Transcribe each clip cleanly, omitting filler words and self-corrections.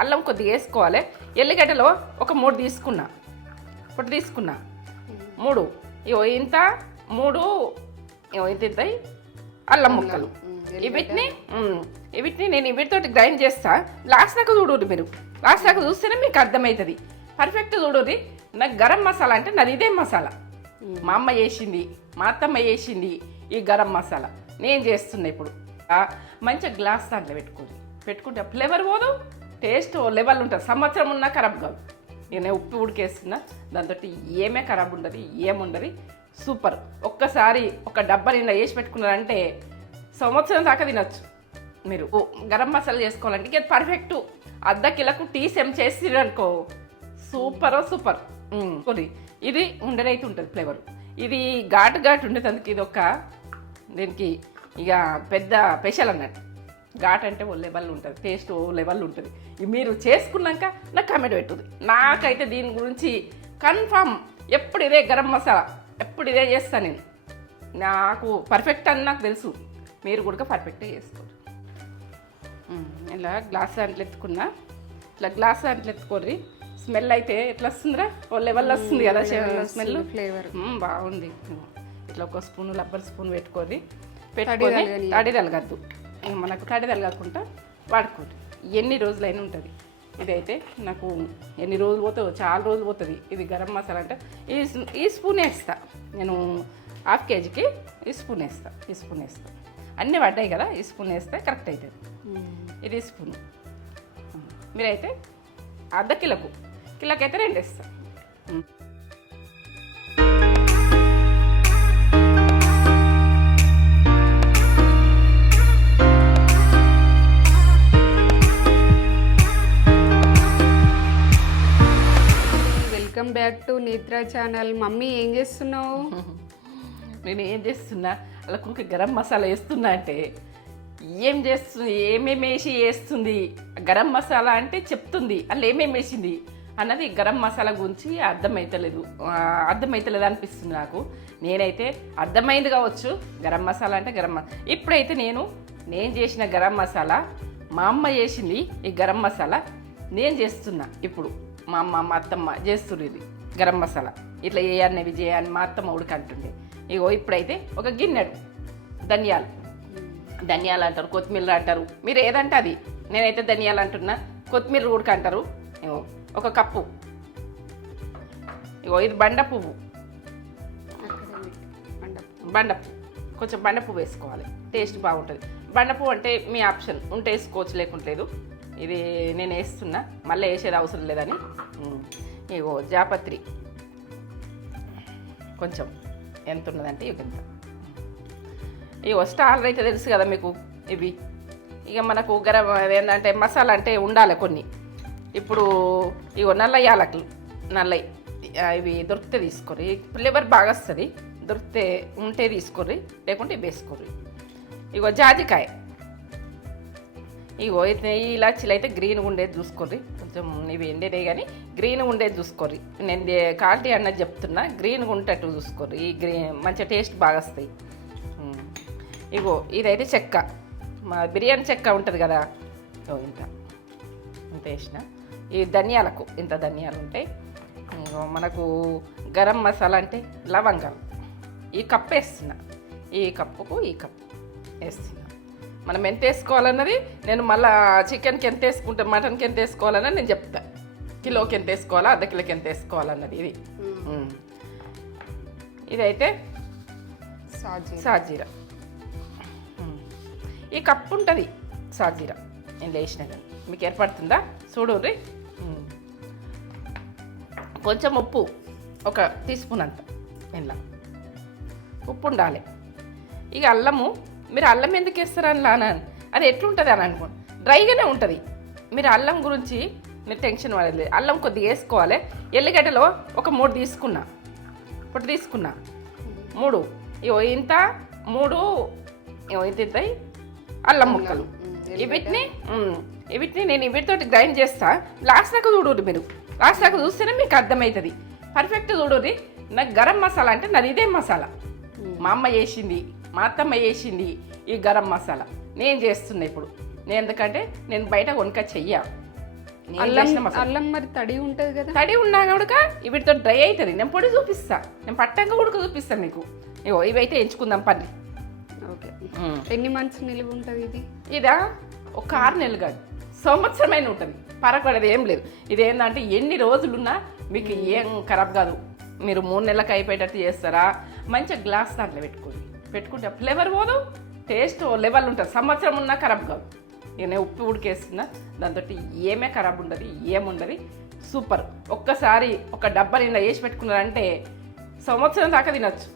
అల్లం కొద్దిగా వేసుకోవాలి. ఎల్లిగడ్డలో ఒక 3 తీసుకున్నా, ఒకటి తీసుకున్నా 3 ఇగో ఇంత 3 ఇంత అల్లం ముక్కలు. వీటిని నేను వీటితో గ్రైండ్ చేస్తా. లాస్ట్ దాకా చూడుర్రి మీరు, లాస్ట్ దాకా చూస్తేనే మీకు అర్థమవుతుంది. పర్ఫెక్ట్ చూడుర్రి. నాకు గరం మసాలా అంటే నాది ఇదే మసాలా. మా అమ్మ చేసింది, మా అత్తమ్మ చేసింది ఈ గరం మసాలా. నేను చేస్తున్నా ఇప్పుడు. మంచిగా గ్లాస్ దాంట్లో పెట్టుకుంటే ఫ్లేవర్ పోదు, టేస్ట్ లెవెల్ ఉంటుంది. సంవత్సరం ఉన్నా ఖరాబ్ కాదు. నేను ఉప్పు ఉడికేస్తున్నా, దాంతో ఏమే ఖరాబ్ ఉండదు, ఏముండదు. సూపర్. ఒక్కసారి ఒక డబ్బా నిండా వేసి పెట్టుకున్నారంటే సంవత్సరం దాకా తినచ్చు మీరు. గరం మసాలా చేసుకోవాలంటే ఇది పర్ఫెక్ట్. అర్ధ కిలోకు టీ సెమ్ చేసి అనుకో, సూపర్. ఇది ఉండనైతే ఉంటుంది ఫ్లేవర్. ఇది ఘాటు ఉండేది. అందుకు ఇది దీనికి ఇక పెద్ద స్పెషల్ అన్నట్టు. ఘాట్ అంటే ఓ లెవెల్ ఉంటుంది, టేస్ట్ ఓ లెవెల్ ఉంటుంది. మీరు చేసుకున్నాక నాకు కామెంట్ పెట్టుది. నాకైతే దీని గురించి కన్ఫామ్ ఎప్పుడు ఇదే గరం మసాలా, ఎప్పుడు ఇదే చేస్తాను నేను. నాకు పర్ఫెక్ట్ అని నాకు తెలుసు. మీరు కూడా పర్ఫెక్ట్గా చేసుకోండి. ఇలా గ్లాస్ దాంట్లో ఎత్తుకున్నా, ఇట్లా గ్లాస్ దాంట్లో ఎత్తుకోర్రి. స్మెల్ అయితే ఎట్లా వస్తుందిరా, ఓ లెవెల్ వస్తుంది కదా స్మెల్, ఫ్లేవర్ బాగుంది. ఇట్లా ఒక స్పూన్, రబ్బర్ స్పూన్ పెట్టుకొని తడి తలగద్దు. మనకు తడి తలగకుండా వాడుకోండి. ఎన్ని రోజులైనా ఉంటుంది. ఇదైతే నాకు ఎన్ని రోజులు పోతుందో, చాలా రోజులు పోతుంది. ఇది గరం మసాలా అంటే ఈ స్పూన్ వేస్తా నేను. ½ కేజీకి ఈ స్పూన్ వేస్తా. అన్నీ పడ్డాయి కదా, ఈ స్పూన్ వేస్తే కరెక్ట్ అవుతుంది. ఇది స్పూన్. మీరైతే అర్ధ కిలోకైతే 2 వేస్తా. వెల్కమ్ బ్యాక్ టు నిద్ర ఛానల్. మమ్మీ ఏం చేస్తున్నావు? నేను ఏం చేస్తున్నా, అలా కుక్క గరం మసాలా వేస్తున్నా అంటే ఏం చేస్తుంది, ఏమేమి వేసి వేస్తుంది. గరం మసాలా అంటే చెప్తుంది అలా ఏమేమి వేసింది అన్నది. గరం మసాలా గురించి అర్థమవుతలేదు అనిపిస్తుంది నాకు. నేనైతే అర్థమైంది కావచ్చు. గరం మసాలా అంటే గరం మసాలా. ఇప్పుడైతే నేను చేసిన గరం మసాలా, మా అమ్మ చేసింది ఈ గరం మసాలా నేను చేస్తున్నా ఇప్పుడు. మా అమ్మ, మా అత్తమ్మ చేస్తుంది ఇది గరం మసాలా. ఇట్లా చేయాలని ఇవి చేయాలని మా అత్తమ్మ ఉడకంటుండే. ఇగో ఇప్పుడైతే ఒక గిన్నెడు ధనియాలు అంటారు, కొత్తిమీర అంటారు, మీరు ఏదంటే అది. నేనైతే ధనియాలు అంటున్నా, కొత్తిమీర ఉడక అంటారు. ఇగో ఒక కప్పు. ఇగో ఇది బండ పువ్వు, కొంచెం బండ పువ్వు వేసుకోవాలి, టేస్ట్ బాగుంటుంది. బండ పువ్వు అంటే మీ ఆప్షన్, ఉంటే వేసుకోవచ్చు, లేకుంటలేదు. ఇది నేను వేస్తున్నా, మళ్ళీ వేసేది అవసరం లేదని. ఇగో జాపత్రి కొంచెం, ఎంత ఉన్నదంటే ఇక ఎంత. ఇగో స్టార్లు అయితే తెలుసు కదా మీకు. ఇవి ఇక మనకు గరం ఏంటంటే మసాలా అంటే ఉండాలి కొన్ని. ఇప్పుడు ఇగో నల్ల యాలకులు, ఇవి దొరికితే తీసుకోర్రి, ఫ్లేవర్ బాగా వస్తుంది. దొరికితే ఉంటే తీసుకోర్రి, లేకుంటే వేసుకోర్రి. ఇగో జాజికాయ, ఇగో అయితే ఈ ఇలాచీలు అయితే గ్రీన్గా ఉండేది చూసుకోర్రి. కొంచెం ఇవి ఎండేదే కానీ గ్రీన్గా ఉండేది చూసుకోర్రి. నేను క్వాలిటీ అన్నది చెప్తున్నా, గ్రీన్గా ఉండేటట్టు చూసుకోర్రి. ఈ మంచిగా టేస్ట్ బాగా వస్తాయి. ఇగో ఇదైతే చెక్క, మా బిర్యానీ చెక్క ఉంటుంది కదా, ఇంత వేసిన. ఈ ధనియాలకు ఇంత ధనియాలు ఉంటాయి. మనకు గరం మసాలా అంటే లవంగాలు, ఈ కప్పు వేస్తున్నా. ఈ కప్పుకు ఈ కప్పు వేస్తున్నా. మనం ఎంత వేసుకోవాలన్నది నేను మళ్ళీ చికెన్కి ఎంత వేసుకుంటాం, మటన్కి ఎంత వేసుకోవాలన్నది నేను చెప్తా. కిలోకి ఎంత వేసుకోవాలా, అర్ధ కిలోకి ఎంత వేసుకోవాలన్నది. ఇదైతే సాజీరా. ఈ కప్పు ఉంటుంది సాజీరా. నేను వేసిన కానీ మీకు ఏర్పడుతుందా చూడుర్రి. కొంచెం ఉప్పు, ఒక టీ స్పూన్ అంత ఇలా ఉప్పు ఉండాలి. ఇక అల్లము, మీరు అల్లం ఎందుకు వేస్తారని లానని అది ఎట్లుంటుంది అని అనుకోండి, డ్రైగానే ఉంటుంది. మీరు అల్లం గురించి మీరు టెన్షన్ పడలేదు. అల్లం కొద్దిగా వేసుకోవాలి. ఎల్లిగడ్డలో ఒక 3 తీసుకున్నా, ఒకటి తీసుకున్నా 3 ఇంత 3 ఇంత అల్లం ముక్కలు. వీటిని నేను వీటితో గ్రైండ్ చేస్తా. లాస్ట్ దాకా చూడుర్రి మీరు, లాస్ట్ దాకా చూస్తేనే మీకు అర్థమవుతుంది. పర్ఫెక్ట్ చూడుర్రి. నాకు గరం మసాలా అంటే నాది ఇదే మసాలా. మా అమ్మ చేసింది, మా అత్తమ్మ చేసింది ఈ గరం మసాలా నేను చేస్తున్నా ఇప్పుడు. ఎందుకంటే నేను బయట కొనుక చెయ్య, నేను అల్లం చేసిన మసాలా. అల్లం మరి తడి ఉంటుంది కదా. తడి ఉన్నా కూడా వీటితో డ్రై అవుతుంది. నేను పొడి చూపిస్తా, నేను పట్టంగా ఉడక చూపిస్తాను మీకు. ఇగో ఇవైతే ఎంచుకుందాం పని. ఓకే, ఎన్ని మంత్స్ నిలువ ఉంటుంది ఇది? ఇదా ఒక 6 నెలలు కాదు, సంవత్సరమైన ఉంటుంది. పరకూడదు ఏం లేదు. ఇది ఏంటంటే ఎన్ని రోజులున్నా మీకు ఏం ఖరాబ్ కాదు. మీరు 3 నెలలకు అయిపోయేటట్టు చేస్తారా, మంచిగా గ్లాస్ దాంట్లో పెట్టుకుంటే ఫ్లేవర్ పోదు, టేస్ట్ లెవెల్ ఉంటుంది. సంవత్సరం ఉన్నా ఖరాబ్ కాదు. ఇక నేను ఉప్పు ఉడికేస్తున్నా, దాంతో ఏమే ఖరాబ్ ఉండదు, ఏముండదు. సూపర్. ఒక్కసారి ఒక డబ్బా నిండా వేసి పెట్టుకున్నారంటే సంవత్సరం దాకా తినచ్చు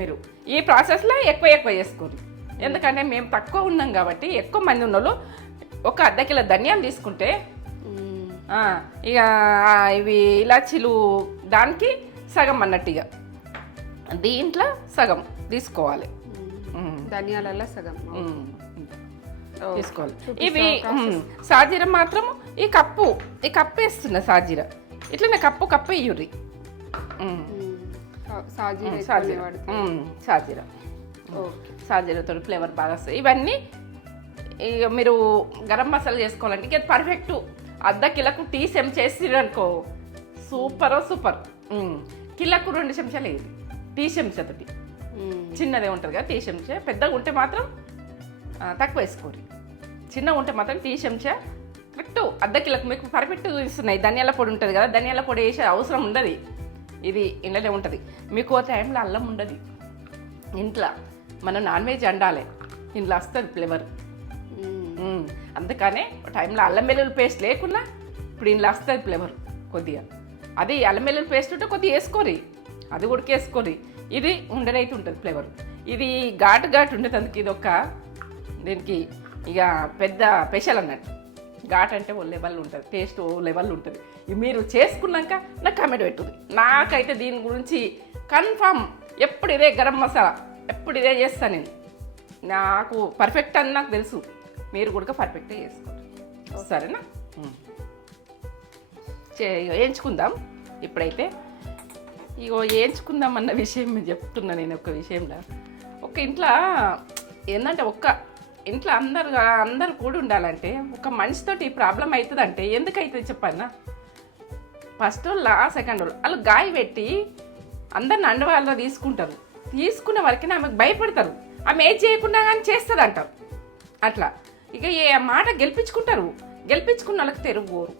మీరు. ఈ ప్రాసెస్లో ఎక్కువ చేసుకోండి. ఎందుకంటే మేము తక్కువ ఉన్నాం కాబట్టి, ఎక్కువ మంది ఉన్న వాళ్ళు ఒక ½ కిలో ధనియాలు తీసుకుంటే ఇక ఇవి ఇలాచీలు దానికి సగం అన్నట్టు, ఇక దీంట్లో సగం తీసుకోవాలి. ధనియాలలో సగం తీసుకోవాలి. ఇవి సాజీర మాత్రం ఈ కప్పు వేస్తున్నా. సాజీర ఇట్లనే కప్పు ఇయ్యుర్రి. సాజీరతో ఫ్లేవర్ బాగా వస్తాయి. ఇవన్నీ ఇక మీరు గరం మసాలా చేసుకోవాలంటే ఇక పర్ఫెక్ట్. ½ కిలోకు టీ చెంచా చేసిర్రు అనుకో, సూపర్. కిలోకు 2 చెంచాలు వేయాలి టీ చెంచాతోటి. చిన్నదే ఉంటుంది కదా టీ చెంచా, పెద్దగా ఉంటే మాత్రం తక్కువ వేసుకోరు. చిన్నగా ఉంటే మాత్రం టీ చెంచా కరెక్ట్. ½ కిలోకు మీకు పర్ఫెక్ట్ ఇస్తున్నాయి. ధనియాల పొడి ఉంటుంది కదా, ధనియాల పొడి వేసే అవసరం ఉండదు. ఇది ఇంట్లోనే ఉంటుంది. మీకు ఆ టైంలో అల్లం ఉండదు ఇంట్లో. మనం నాన్ వెజ్ వండాలి, ఇంట్లో వస్తుంది ఫ్లేవర్. అందుకనే టైంలో అల్లం వెల్లుల్లి పేస్ట్ లేకున్నా ఇప్పుడు ఇంట్లో వస్తుంది ఫ్లేవర్ కొద్దిగా. అది అల్లం వెల్లుల్లి పేస్ట్ ఉంటే కొద్దిగా వేసుకోరి, అది ఉడికేసుకోరి. ఇది ఉండనైతే ఉంటుంది ఫ్లేవర్. ఇది ఘాటు ఉండేది. అందుకు ఇది ఒక దీనికి ఇక పెద్ద స్పెషల్ అన్నట్టు. ఘాట్ అంటే ఓ లెవెల్ ఉంటుంది, టేస్ట్ ఓ లెవెల్ ఉంటుంది. మీరు చేసుకున్నాక నాకు కామెంట్ పెట్టుది. నాకైతే దీని గురించి కన్ఫామ్ ఎప్పుడు ఇదే గరం మసాలా, ఎప్పుడు ఇదే చేస్తాను నేను. నాకు పర్ఫెక్ట్ అని నాకు తెలుసు, మీరు కూడా పర్ఫెక్ట్గా చేసుకోండి. సరేనా? వేయించుకుందాం. ఇప్పుడైతే ఇగో వేయించుకుందాం అన్న విషయం మీరు చెప్తున్నా. నేను ఒక విషయంలో ఒక ఇంట్లో ఏంటంటే ఇంట్లో అందరు కూడి ఉండాలంటే ఒక మనిషితోటి ప్రాబ్లం అవుతుందంటే ఎందుకు అవుతుంది చెప్పన్నా? ఫస్ట్ వాళ్ళ సెకండ్ వాళ్ళు గాయ పెట్టి అందరిని అండవాళ్ళ తీసుకున్న వరకే ఆమెకు భయపడతారు. ఆమె ఏం చేయకుండా కానీ చేస్తుంది అంటారు. అట్లా ఇక ఏ మాట గెలిపించుకున్న వాళ్ళకి తెరువుకోరు.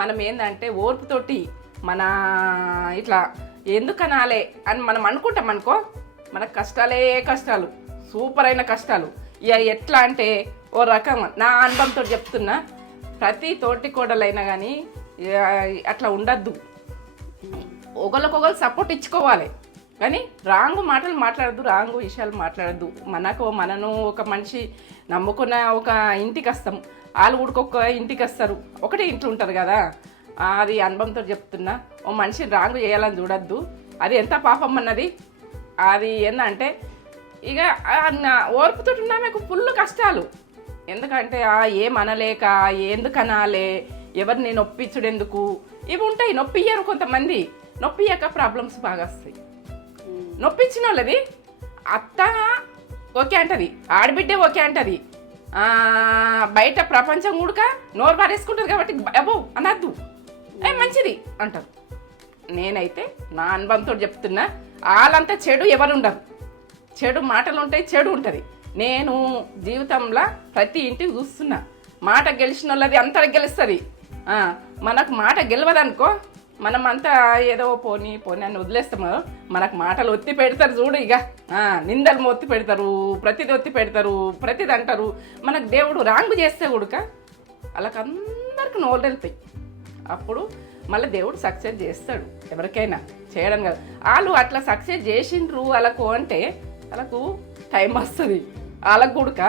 మనం ఏంటంటే ఓర్పుతోటి మన ఇట్లా ఎందుకు అనాలే అని మనం అనుకుంటాం అనుకో, మనకు కష్టాలు, సూపర్ అయిన కష్టాలు. ఇక ఎట్లా అంటే ఓ రకం నా అనుభవంతో చెప్తున్నా, ప్రతి తోటి కోడలైనా కానీ అట్లా ఉండద్దు. ఒకరికొకరు సపోర్ట్ ఇచ్చుకోవాలి, కానీ రాంగు మాటలు మాట్లాడద్దు, రాంగు విషయాలు మాట్లాడద్దు. మనను ఒక మనిషి నమ్ముకున్న ఒక ఇంటికి వస్తాం, వాళ్ళు కూడా ఒక ఇంటికి వస్తారు, ఒకటే ఇంట్లో ఉంటారు కదా. అది అనుభవంతో చెప్తున్నా. ఓ మనిషి రాంగు చేయాలని చూడద్దు. అది ఎంత పాపం అన్నది. అది ఏంటంటే ఇక ఓర్పుతో ఉన్నా మీకు ఫుల్ కష్టాలు. ఎందుకంటే ఏం అనలేక ఎందుకు అనాలే, ఎవరిని నొప్పించుడు ఎందుకు, ఇవి ఉంటాయి. నొప్పియ్యరు కొంతమంది, నొప్పియ్యాక ప్రాబ్లమ్స్ బాగా వస్తాయి. నొప్పించిన వాళ్ళది అత్త ఓకే అంటది, ఆడబిడ్డే ఓకే అంటది, బయట ప్రపంచం కూడక నోరు పారేసుకుంటుంది కాబట్టి అబ్బో అనద్దు, మంచిది అంటారు. నేనైతే నా అనుభవంతో చెప్తున్నా, వాళ్ళంతా చెడు ఎవరు ఉండరు. చెడు మాటలు ఉంటాయి, చెడు ఉంటుంది. నేను జీవితంలో ప్రతి ఇంటికి చూస్తున్నా. మాట గెలిచిన వాళ్ళది అంతకు గెలుస్తుంది. మనకు మాట గెలవదనుకో, మనం అంతా ఏదో పోనీ అని వదిలేస్తాము. మనకు మాటలు ఒత్తి పెడతారు చూడు. ఇక నిందలు ఒత్తి పెడతారు, ప్రతిది ఒత్తి పెడతారు, ప్రతిది అంటారు. మనకు దేవుడు రాంగు చేస్తే కూడక వాళ్ళకి అందరికి నోళ్ళు వెళ్తాయి. అప్పుడు మళ్ళీ దేవుడు సక్సెస్ చేస్తాడు. ఎవరికైనా చేయడం కదా. వాళ్ళు అట్లా సక్సెస్ చేసిండ్రు వాళ్ళకు అంటే వాళ్ళకు టైం వస్తుంది. వాళ్ళకు కూడక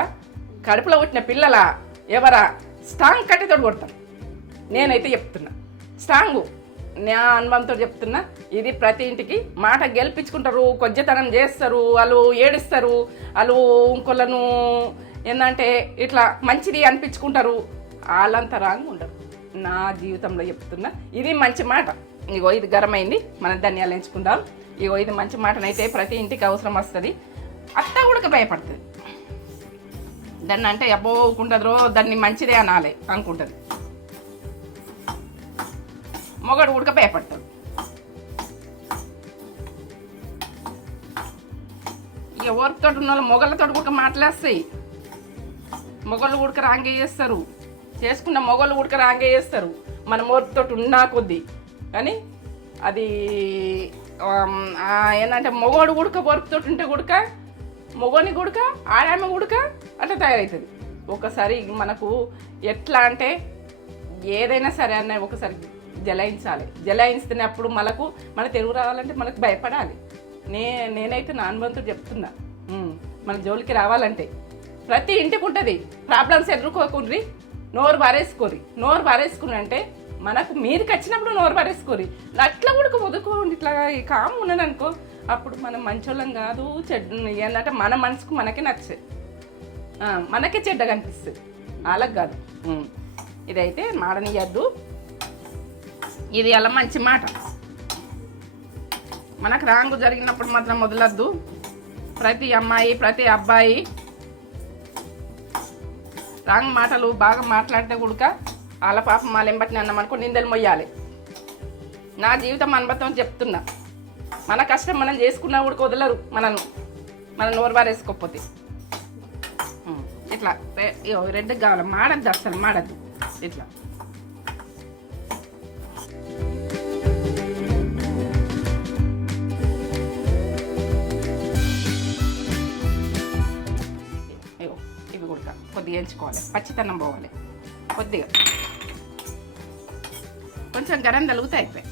కడుపులో పుట్టిన పిల్లల ఎవరా స్ట్రాంగ్ కట్టెతో కొడతారు. నేనైతే చెప్తున్నా స్ట్రాంగు, నా అనుభవంతో చెప్తున్నా. ఇది ప్రతి ఇంటికి మాట గెలిపించుకుంటారు, కొద్దితనం చేస్తారు, వాళ్ళు ఏడుస్తారు, వాళ్ళు ఇంకొలను ఏంటంటే ఇట్లా మంచిది అనిపించుకుంటారు. వాళ్ళంతా రాంగ్ ఉండరు. నా జీవితంలో చెప్తున్నా. ఇది మంచి మాట. ఇగో ఇది గరమైంది, మనం ధనియాలు ఎంచుకుందాం. ఇగో ఇది మంచి మాటనైతే ప్రతి ఇంటికి అవసరం వస్తుంది. అత్త కూడా భయపడుతుంది దాన్ని. అంటే అబ్బోకుంటుందో దాన్ని మంచిదే అనాలి అనుకుంటుంది. మొగడు ఉడక భయపడతాడు. ఇక ఓర్పుతో ఉన్న వాళ్ళు మొగళ్ళతో కూడా మాట్లాస్తాయి. మొగళ్ళు ఉడక రాంగే చేస్తారు, చేసుకున్న మొగళ్ళు ఉడక రాంగే చేస్తారు మన ఓర్పుతో ఉన్నా కొద్దీ. కానీ అది ఏంటంటే మొగోడు ఉడక ఓర్పుతో ఉంటే ఉడక, మొగోని గుడక, ఆడామె గుడక అట్లా తయారవుతుంది. ఒకసారి మనకు ఎట్లా అంటే ఏదైనా సరే అన్న ఒకసారి జలాయించాలి. జలాయిస్తున్నప్పుడు మన తెలుగు రావాలంటే మనకు భయపడాలి. నేనైతే నా అనుభవంతో చెప్తున్నా. మన జోలికి రావాలంటే ప్రతి ఇంటికి ఉంటుంది. ప్రాబ్లమ్స్ ఎదుర్కోకుండ్రి, నోరు బారేసుకోరి. నోరు బారేసుకుని అంటే మనకు మీరుకి వచ్చినప్పుడు నోరు బారేసుకోరి. అట్లా కూడా వదుకోండి. ఇట్లా కాము ఉన్నాను అనుకో, అప్పుడు మనం మంచోళ్ళం కాదు. ఏంటంటే మన మనసుకు మనకే నచ్చదు, మనకే చెడ్డగా అనిపిస్తుంది. అలాగ కాదు. ఇదైతే మాడనియద్దు. ఇది అలా మంచి మాట. మనకు రాంగు జరిగినప్పుడు మాత్రం వదలద్దు. ప్రతి అమ్మాయి ప్రతి అబ్బాయి రాంగ్ మాటలు బాగా మాట్లాడితే కూడక వాళ్ళ పాపం వాళ్ళ ఎంబటిని అన్నామనుకో నిందలు మొయ్యాలి. నా జీవితం అనుభవం చెప్తున్నా. మన కష్టం మనం చేసుకున్నా కూడా వదలరు మన నోరు బారేసుకోకపోతే. ఇట్లా రెడ్ కావాలి. మాడద్దు, అసలు మాడద్దు. ఇట్లా ఇవి కూడా కొద్దిగా ఎంచుకోవాలి. పచ్చితనం పోవాలి. కొద్దిగా కొంచెం గరం తలుగుతా అయిపోయి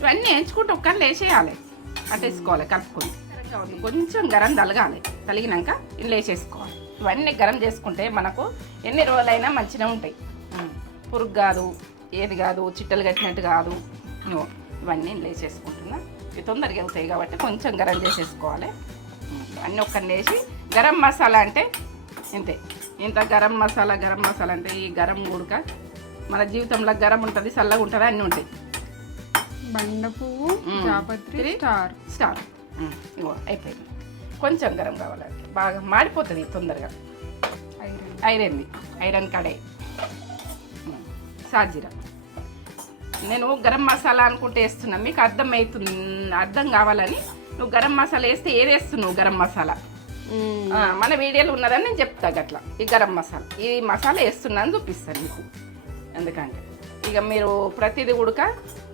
ఇవన్నీ ఎంచుకుంటూ ఒక్కళ్ళు వేసేయాలి. అట్టేసుకోవాలి కలుపుకొని. కొంచెం గరం తలగాలి. తలిగినాక ఇందులో వేసేసుకోవాలి. ఇవన్నీ గరం చేసుకుంటే మనకు ఎన్ని రోజులైనా మంచిగా ఉంటాయి. పురుగు కాదు, ఏది కాదు, చిట్టలు కట్టినట్టు కాదు. ఇవన్నీ ఇందులో వేసేసుకుంటున్నా. ఇవి తొందరగా అవుతాయి కాబట్టి కొంచెం గరం చేసేసుకోవాలి. అన్నీ ఒక్కరిని వేసి గరం మసాలా అంటే ఇంతే. ఇంత గరం మసాలా అంటే ఈ గరం ఉడక మన జీవితంలో గరం ఉంటుంది, చల్లగా ఉంటుంది, అన్నీ ఉంటాయి. బండ పువ్వు, జాపత్రి, స్టార్. ఇగో అయిపోయింది. కొంచెం గరం కావాలంటే బాగా మాడిపోతుంది తొందరగా. ఐరన్ కడాయి, సాజీరా. నేను గరం మసాలా అనుకుంటే వేస్తున్నా. మీకు అర్థం కావాలని నువ్వు గరం మసాలా వేస్తే ఏది వేస్తున్నావు? గరం మసాలా మన వీడియోలో ఉన్నదని నేను చెప్తా. గట్లా ఈ గరం మసాలా, ఈ మసాలా వేస్తున్నా అని చూపిస్తాను మీకు. ఎందుకంటే ఇక మీరు ప్రతిదీ ఉడక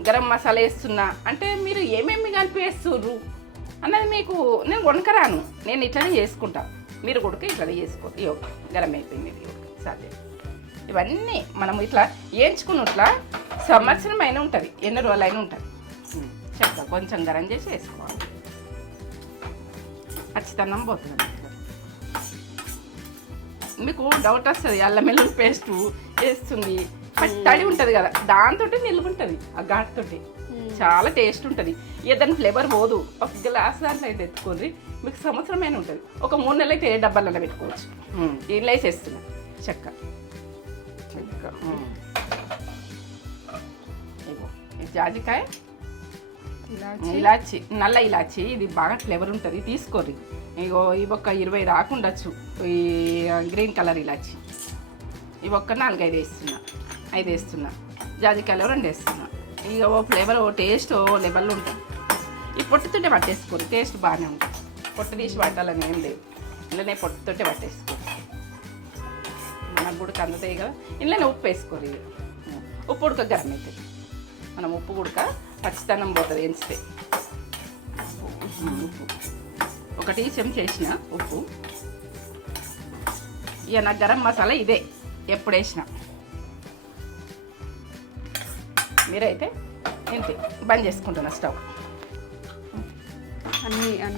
గరం మసాలా వేస్తున్నా అంటే మీరు ఏమేమి కలిపి వేస్తుర్రు అన్నది మీకు నేను వణకరాను. నేను ఇట్లనే చేసుకుంటా. మీరు ఉడక ఇట్లా చేసుకో. ఇయో గరం అయిపోయింది. ఇది సాధ్యం. ఇవన్నీ మనం ఇట్లా వేయించుకున్నట్లా సంవత్సరం అయినా ఉంటుంది, ఎన్ని రోజులైనా ఉంటుంది. చెప్తా. కొంచెం గరం చేసి వేసుకోవాలి. ఖచ్చితంగా పోతుంది. మీకు డౌట్ వస్తుంది, అల్లం వెల్లుల్లి పేస్ట్ వేస్తుంది తడి ఉంటుంది కదా, దాంతో నిల్వ ఉంటుంది. ఆ ఘాటుతోటి చాలా టేస్ట్ ఉంటుంది. ఇక దాని ఫ్లేవర్ పోదు. ఒక గ్లాస్ దాంట్లో అయితే ఎత్తుకోండి, మీకు సంవత్సరమైన ఉంటుంది. ఒక 3 నెలలు అయితే ఏ డబ్బాలలో పెట్టుకోవచ్చు. దీనిలో వేసేస్తున్నా చెక్క. జాజికాయ, ఇలాచి, నల్ల ఇలాచి. ఇది బాగా ఫ్లేవర్ ఉంటుంది, తీసుకోర్రి. ఇగో ఇవి ఒక 20 దాకా ఉండొచ్చు. ఈ గ్రీన్ కలర్ ఇలాచి ఇవి ఒక్క 4-5 వేస్తున్నా. 5 వేస్తున్నా. జాజికాయలు 2 వేస్తున్నా. ఇక ఓ ఫ్లేవర్, ఓ టేస్ట్, ఓ లెవెల్లో ఉంటుంది. ఈ పొట్టుతుంటే పట్టేసుకోరు, టేస్ట్ బాగానే ఉంటుంది. పొట్టు తీసి పట్టాలని ఏం లేదు. ఇందులోనే పొట్టుతుంటే పట్టేసుకోరు. మనకు కూడా అందుతాయి కదా. ఇందులోనే ఉప్పు వేసుకోరు. ఇది ఉప్పు ఉడక గరం అవుతుంది. మనం ఉప్పు ఉడక పచ్చితనం పోతుంది ఎంచితే. ఉప్పు 1 చెంచా వేసిన ఉప్పు. ఇక నా గరం మసాలా ఇదే ఎప్పుడు వేసినా. మీరైతే ఇంతే. బంద్ చేసుకుంటున్నా స్టవ్.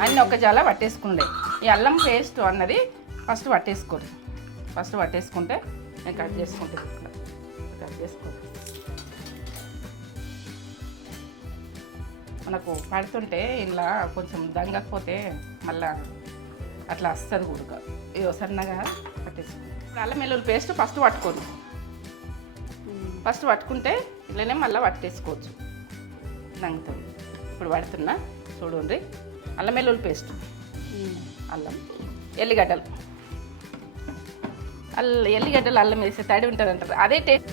అన్నీ ఒక జాల పట్టేసుకుండే. ఈ అల్లం పేస్ట్ అన్నది ఫస్ట్ పట్టేసుకోండి. ఫస్ట్ పట్టేసుకుంటే నేను కట్ చేసుకో. మనకు పడుతుంటే ఇలా కొంచెం దంగకపోతే మళ్ళా అట్లా వస్తుంది కూడా. ఇదో సన్నగా పట్టేసుకోండి. ఇప్పుడు అల్లం వెల్లుల్లి పేస్ట్ ఫస్ట్ పట్టుకోండి. ఫస్ట్ పట్టుకుంటే ఇట్లనే మళ్ళీ పట్టేసుకోవచ్చు. దంగుతుంది. ఇప్పుడు పడుతున్నా చూడండి. అల్లం వెల్లుల్లి పేస్ట్, అల్లం, ఎల్లిగడ్డలు. ఎల్లిగడ్డలు అల్లం వేస్తే తడి ఉంటుంది అంటారు. అదే టేస్ట్.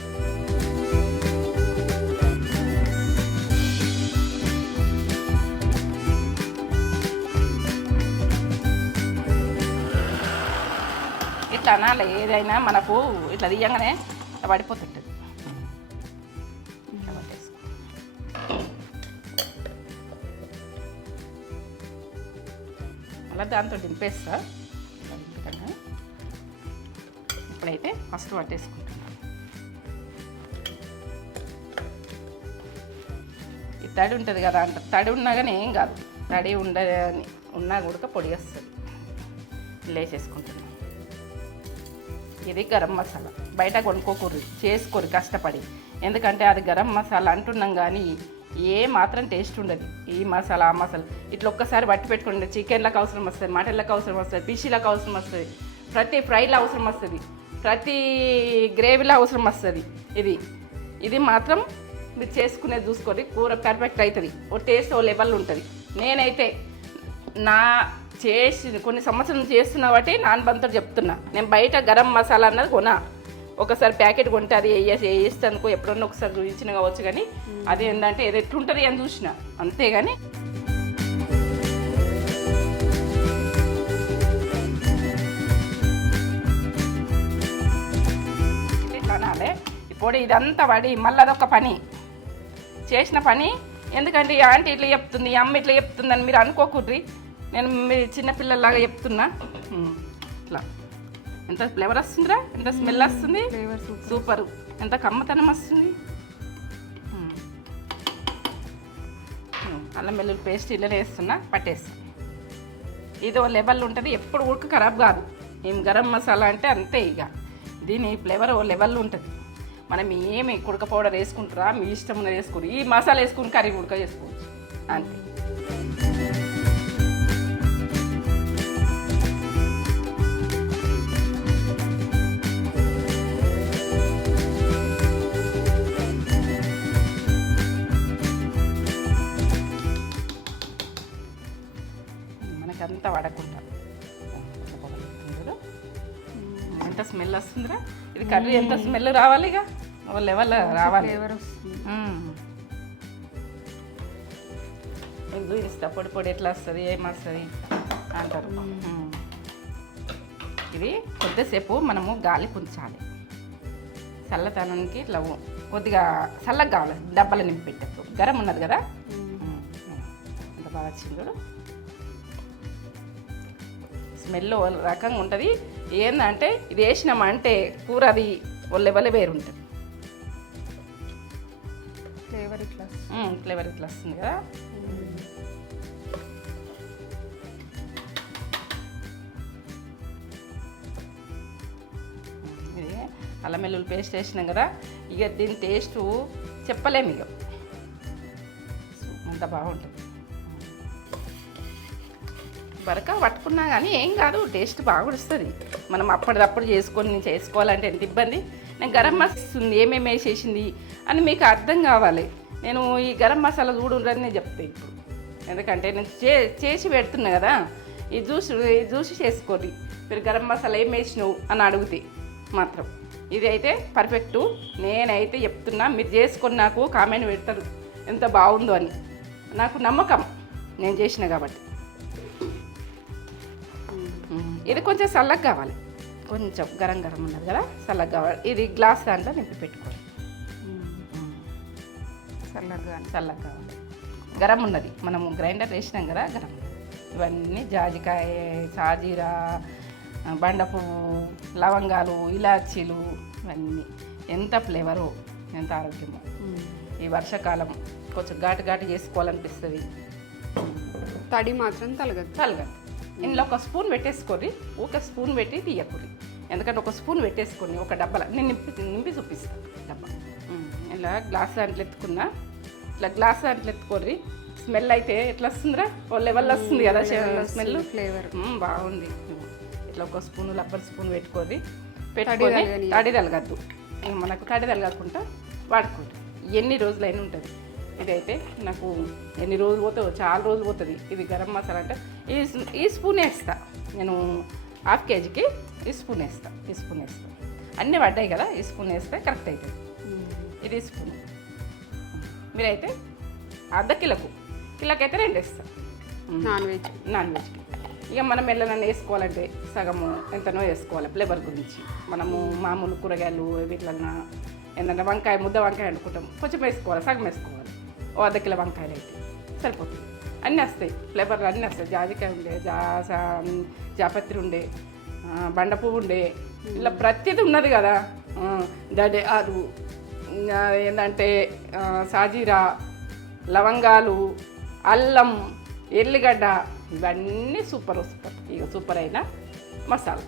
ఇట్లా అనాలి, ఏదైనా మనకు ఇట్లా తీయంగానే ఇట్లా పడిపోతుంటుంది. ఇట్లా పట్టేసుకో. అలా దాంతో దింపేస్తా. ఇప్పుడైతే ఫస్ట్ పట్టేసుకుంటున్నాను. ఈ తడి ఉంటుంది కదా అంట, తడి ఉన్నా కానీ ఏం కాదు, తడి ఉండని ఉన్నా కూడా పొడి వస్తుంది. లేచేసుకుంటున్నాను. ఇది గరం మసాలా. బయట కొనుక్కోకూడదు, చేసుకోరు కష్టపడి. ఎందుకంటే అది గరం మసాలా అంటున్నాం కానీ ఏ మాత్రం టేస్ట్ ఉండదు. ఈ మసాలా ఆ మసాలా ఇట్లా ఒక్కసారి బట్టి పెట్టుకుంటే చికెన్లకు అవసరం వస్తుంది, మటన్లకు అవసరం వస్తుంది, ఫిష్లకు అవసరం వస్తుంది, ప్రతి ఫ్రైలో అవసరం వస్తుంది, ప్రతి గ్రేవీలో అవసరం వస్తుంది. ఇది మాత్రం మీరు చేసుకునేది చూసుకొని కూర పర్ఫెక్ట్ అవుతుంది. ఓ టేస్ట్ ఓ లెవెల్ ఉంటుంది. నేనైతే నా చేసి కొన్ని సంవత్సరాలు చేస్తున్నా బట్టి నాన్ బంతో చెప్తున్నా. నేను బయట గరం మసాలా అన్నది కొనా, ఒకసారి ప్యాకెట్ కొంటే అది వేస్తే అనుకో ఎప్పుడన్నా ఒకసారి చూపించిన కావచ్చు, కానీ అది ఏంటంటే ఏది ఎట్లుంటుంది అని చూసిన అంతేగాని ఇట్లా అనాలే. ఇప్పుడు ఇదంతా పడి మళ్ళీ అదొక పని చేసిన పని. ఎందుకంటే ఈ ఆంటీ ఇట్లా చెప్తుంది, ఈ అమ్మ ఇట్లా చెప్తుంది అని మీరు అనుకోకూడ్రి. నేను మీ చిన్నపిల్లలాగా చెప్తున్నా. ఇట్లా ఎంత ఫ్లేవర్ వస్తుందిరా, ఎంత స్మెల్ వస్తుంది, సూపర్, ఎంత కమ్మతనం వస్తుంది. అల్లం వెల్లుల్లి పేస్ట్ ఇళ్ళనే వేస్తున్నా, పట్టేస్తాను. ఇదో లెవెల్ ఉంటుంది, ఎప్పుడు ఉడక ఖరాబ్ కాదు. ఏం గరం మసాలా అంటే అంతే. ఇక దీని ఫ్లేవర్ ఓ లెవెల్ ఉంటుంది. మనం ఏమి కుడక పౌడర్ వేసుకుంటారా, మీ ఇష్టం ఉన్నది వేసుకుని ఈ మసాలా వేసుకుని కర్రీ ఉడక చేసుకోవచ్చు అంతే. మనకంతా వడకుండా ఎంత స్మెల్ వస్తుందిరా. ఇది కర్రీ ఎంత స్మెల్ రావాలి, ఇక ఓ లెవెల్ రావాలి. నేను చూపిస్తా పొడి పొడి ఎట్లా వస్తుంది, ఏమొస్తుంది అంటారు. ఇది కొద్దిసేపు మనము గాలి పుంచాలి. చల్లతనానికి ఇట్లా కొద్దిగా చల్లగా కావాలి. డబ్బాలు నింపి పెట్టేప్పుడు గరం ఉన్నది కదా, అంత బాగా వచ్చింది. స్మెల్ రకంగా ఉంటుంది. ఏంటంటే ఇది వేసినామంటే కూర అది ఓ లెవెల్ వేరుంటుంది. ఫ్లేవర్ ఇట్లా వస్తుంది కదా. ఇది అల్లం వెల్లుల్లి పేస్ట్ వేసినాం కదా, ఇక దీని టేస్ట్ చెప్పలేము. ఇక అంత బాగుంటుంది. బరక పట్టుకున్నా కానీ ఏం కాదు, టేస్ట్ బాగా వస్తుంది. మనం అప్పటిదప్పుడు చేసుకోవాలంటే ఎంత ఇబ్బంది. నేను గరం మసాలా ఏమేమి వేసేసింది అని మీకు అర్థం కావాలి. నేను ఈ గరం మసాలా చూడురని నేను చెప్తాను ఇప్పుడు. ఎందుకంటే నేను చేసి పెడుతున్నా కదా, ఇది చూసి చేసుకోండి. మీరు గరం మసాలా ఏం వేసినావు అని అడిగితే మాత్రం ఇది అయితే పర్ఫెక్టు. నేనైతే చెప్తున్నా, మీరు చేసుకొని నాకు కామెంట్ పెడతారు ఎంత బాగుందో అని. నాకు నమ్మకం, నేను చేసిన కాబట్టి. ఇది కొంచెం చల్లగా కావాలి, కొంచెం గరం ఉన్నది కదా, చల్లగా కావాలి. ఇది గ్లాస్ దాంట్లో నింపి పెట్టుకోవాలి. చల్లగా కావాలి. గరం ఉన్నది, మనము గ్రైండర్ వేసినాం కదా, గరం. ఇవన్నీ జాజికాయ, సాజీరా, బండపువ్వు, లవంగాలు, ఇలాచీలు, ఇవన్నీ ఎంత ఫ్లేవరు, ఎంత ఆరోగ్యము. ఈ వర్షాకాలం కొంచెం ఘాటు చేసుకోవాలనిపిస్తుంది. తడి మాత్రం తలగదు. ఇందులో ఒక స్పూన్ పెట్టేసుకొని, ఒక స్పూన్ పెట్టి తీయకూరి. ఎందుకంటే ఒక స్పూన్ పెట్టేసుకొని ఒక డబ్బాలో నేను నింపి చూపిస్తాను. డబ్బా ఇలా గ్లాస్ దాంట్లో ఎత్తుకున్నా, ఇట్లా గ్లాస్ దాంట్లో ఎత్తుకోరి. స్మెల్ అయితే ఎట్లా వస్తుందిరా, ఓ లెవెల్ వస్తుంది కదా స్మెల్, ఫ్లేవర్ బాగుంది. ఇట్లా ఒక స్పూన్ రబ్బర్ స్పూన్ పెట్టుకొని తడి తలగద్దు. మనకు తడి తలగకుండా వాడుకోండి. ఎన్ని రోజులైనా ఉంటుంది. ఇదైతే నాకు ఎన్ని రోజులు పోతుందో, చాలా రోజులు పోతుంది. ఇది గరం మసాలా అంటే ఈ స్పూన్ వేస్తా నేను. హాఫ్ కేజీకి ఈ స్పూన్ వేస్తా. అన్నీ పడ్డాయి కదా, ఈ స్పూన్ వేస్తే కరెక్ట్ అవుతుంది. ఇది స్పూన్. మీరైతే అర్ధ కిలోకైతే 2 వేస్తాం. నాన్ వెజ్కి ఇక మనం ఎల్లనన్నా వేసుకోవాలంటే సగము ఎంతనో వేసుకోవాలి ఫ్లేవర్ గురించి. మనము మామూలు కూరగాయలు వీటిలన్నా ఏంటంటే వంకాయ ముద్ద వంకాయ వండుకుంటాం, కొంచెం వేసుకోవాలి, సగం వేసుకోవాలి. ఓ అర్ధ కిలో వంకాయలు అయితే సరిపోతుంది. అన్నీ వస్తాయి ఫ్లేవర్లు, అన్నీ వస్తాయి. జాజికాయ ఉండే, జాపత్రి ఉండే, బండ పువ్వు ఉండే, ఇలా ప్రతిదీ ఉన్నది కదా. దడే ఆరు ఏంటంటే సాజీరా, లవంగాలు, అల్లం, ఎల్లిగడ్డ, ఇవన్నీ సూపర్ సూపర్. ఇక సూపర్ అయిన మసాలా.